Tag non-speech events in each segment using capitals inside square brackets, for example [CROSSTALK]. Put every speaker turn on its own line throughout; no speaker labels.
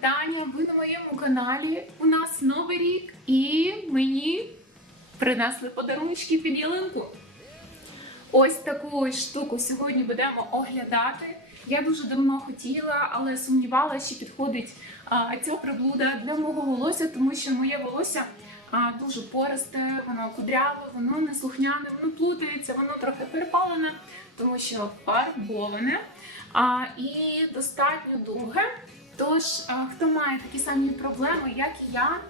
вітання! Ви на моєму каналі. У нас новий рік, і мені принесли подарунки під ялинку. Ось таку штуку сьогодні будемо оглядати. Я дуже давно хотіла, але сумнівалася, чи підходить а, ця приблуда для мого волосся, тому що моє волосся а, дуже пористе, воно кудряве, воно не слухняне, воно плутається, воно трохи перепалене, тому що фарбоване а, і достатньо довге. Тож, хто має такі самі проблеми, як і я,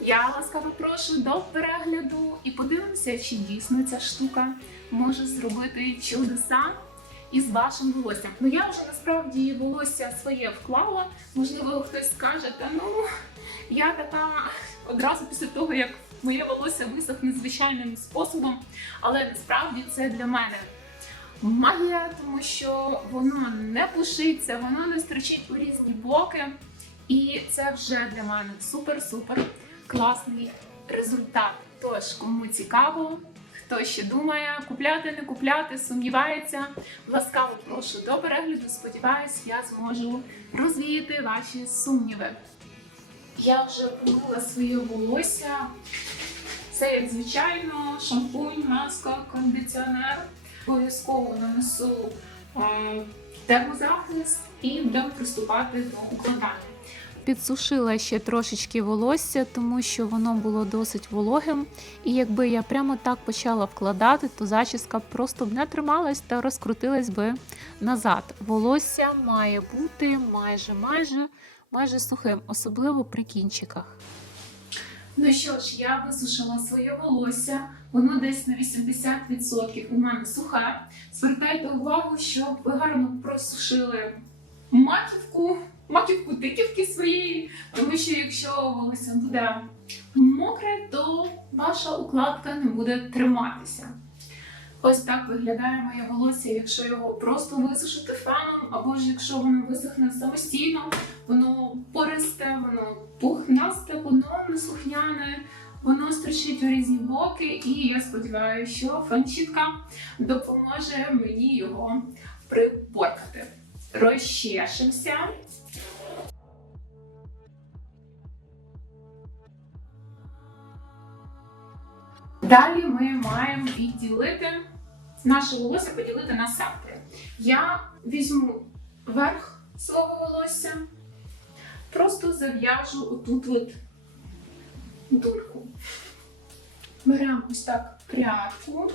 я ласкаво прошу до перегляду і подивимося, чи дійсно ця штука може зробити чудеса із вашим волоссям. Ну я вже насправді волосся своє вклала. Можливо, хтось скаже, та ну я така одразу після того, як моє волосся висохне звичайним способом, але насправді це для мене магія, тому що воно не пушиться, воно не строчить у різні боки. І це вже для мене супер-супер класний результат. Тож, кому цікаво, хто ще думає, купляти, не купляти, сумнівається, ласкаво прошу до перегляду. Сподіваюсь, я зможу розвіяти ваші сумніви. Я вже помила своє волосся. Це, як звичайно, шампунь, маска, кондиціонер. Обов'язково нанесу е, термозахист і будемо приступати до укладання.
Підсушила ще трошечки волосся, тому що воно було досить вологим. І якби я прямо так почала вкладати, то зачіска просто б не трималась та розкрутилась би назад. Волосся має бути майже майже майже сухим, особливо при кінчиках.
Ну що ж, я висушила своє волосся, воно десь на 80% у мене сухе. Звертайте увагу, щоб ви гарно просушили маківку, маківку тиківки своєї, тому що якщо волосся буде мокре, то ваша укладка не буде триматися. Ось так виглядає моє волосся, якщо його просто висушити феном, або ж якщо воно висохне самостійно, воно пористе, воно пухнасте, воно неслухняне, воно строчить у різні боки, і я сподіваюся, що фанчітка допоможе мені його припоркати. Розчешемося. Далі ми маємо відділити наше волосся, поділити на сектори. Я візьму верх свого волосся, просто зав'яжу отут от дульку. Беремо ось так прядку,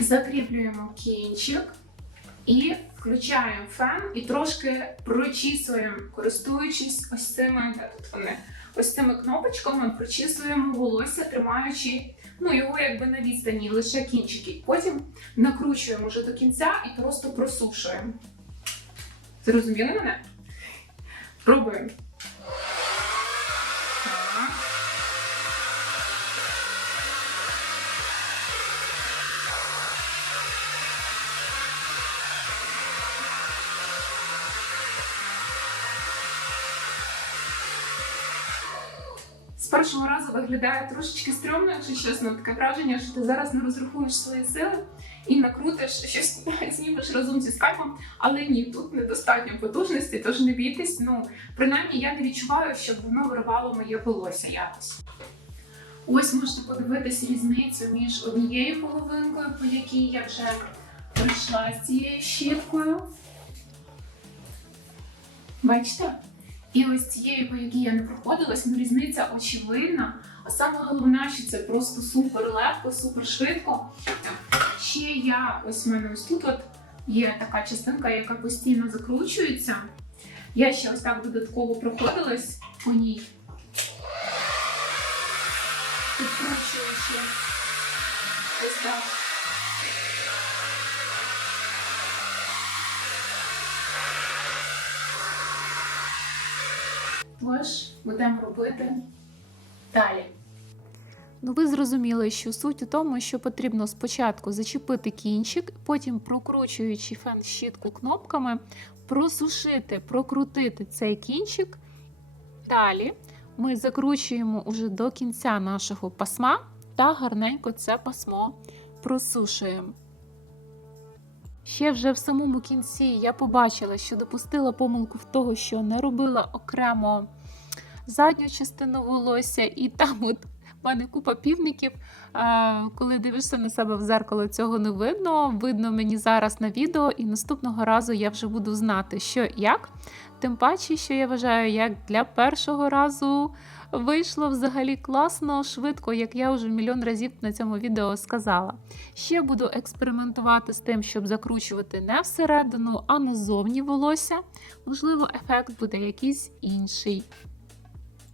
закріплюємо кінчик і включаємо фен і трошки прочісуємо, користуючись ось цими де тут вони, ось цими кнопочками, прочісуємо волосся, тримаючи ну, його якби на відстані, лише кінчики. Потім накручуємо вже до кінця і просто просушуємо. Зрозуміли мене? Пробуємо. Першого разу виглядає трошечки стрьомно, якщо чесно, таке враження, що ти зараз не розрахуєш свої сили і накрутиш [LAUGHS] щось знімеш разом зі скайпом. Але ні, тут недостатньо потужності, тож не бійтесь. Ну, принаймні я не відчуваю, щоб воно виривало моє волосся якось. Ось можете подивитись різницю між однією половинкою, по якій я вже пройшла з цією щіткою. Бачите? І ось цією, по якій я не проходилась, ну різниця очевидна. А саме головне, що це просто супер легко, супер швидко. Ще я, ось в мене ось тут от є така частинка, яка постійно закручується. Я ще ось так додатково проходилась по ній. Тож будемо робити далі.
Ну, ви зрозуміли, що суть у тому, що потрібно спочатку зачепити кінчик, потім прокручуючи фен щітку кнопками, просушити, прокрутити цей кінчик. Далі ми закручуємо уже до кінця нашого пасма та гарненько це пасмо просушуємо. Ще вже в самому кінці я побачила, що допустила помилку в того, що не робила окремо задню частину волосся, і там от мене купа півників. Коли дивишся на себе в зеркало, цього не видно. Видно мені зараз на відео, і наступного разу я вже буду знати, що як. Тим паче, що я вважаю, як для першого разу вийшло взагалі класно, швидко, як я вже мільйон разів на цьому відео сказала. Ще буду експериментувати з тим, щоб закручувати не всередину, а назовні волосся. Можливо, ефект буде якийсь інший.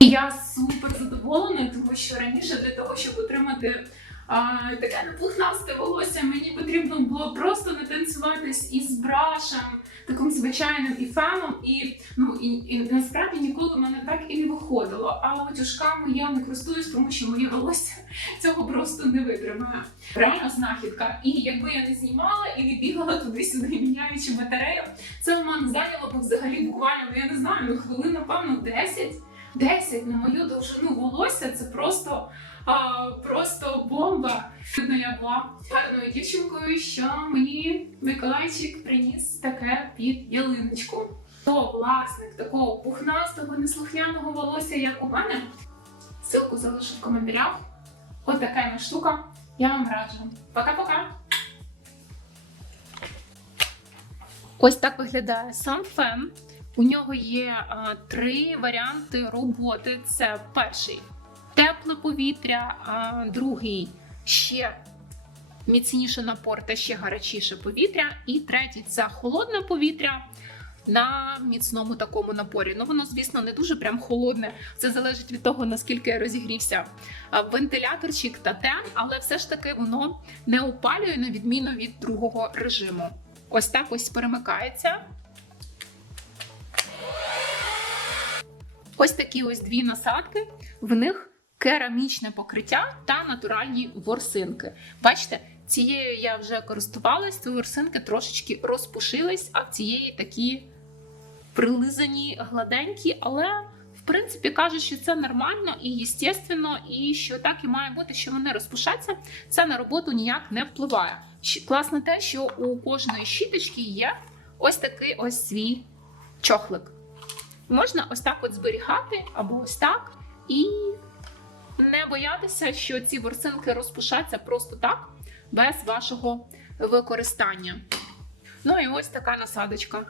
Я супер задоволена, тому що раніше для того, щоб отримати а, таке непухнасте волосся, мені потрібно було просто не танцюватись із брашем, таким звичайним і феном. І ну і, і насправді ніколи в мене так і не виходило. А утюжками я не користуюсь, тому що моє волосся [LAUGHS] цього просто не витримає. Реально знахідка. І якби я не знімала і не бігала туди-сюди, міняючи батарею, це в мене зайняло б взагалі буквально, ну, я не знаю, ну хвилин, напевно, 10. 10 на мою довжину волосся це просто, а, просто бомба. Видно, я була гарною дівчинкою, що мені Миколайчик приніс таке під ялиночку. То власник такого пухнастого, неслухняного волосся, як у мене, ссылку залишу в коментарях. Ось така штука. Я вам раджу. Пока-пока!
Ось так виглядає сам фен. У нього є а, три варіанти роботи. Це перший тепле повітря, а другий ще міцніше напор та ще гарячіше повітря. І третій це холодне повітря на міцному такому напорі. Ну воно, звісно, не дуже прям холодне. Це залежить від того, наскільки розігрівся вентиляторчик та тен, але все ж таки воно не опалює на відміну від другого режиму. Ось так ось перемикається. Ось такі ось дві насадки. В них керамічне покриття та натуральні ворсинки. Бачите, цією я вже користувалась, ці ворсинки трошечки розпушились, а в цієї такі прилизані, гладенькі, але. В принципі, кажуть, що це нормально і естественно, і що так і має бути, що вони розпушаться. Це на роботу ніяк не впливає. Класно те, що у кожної щіточки є ось такий ось свій чохлик. Можна ось так от зберігати, або ось так, і не боятися, що ці ворсинки розпушаться просто так, без вашого використання. Ну і ось така насадочка.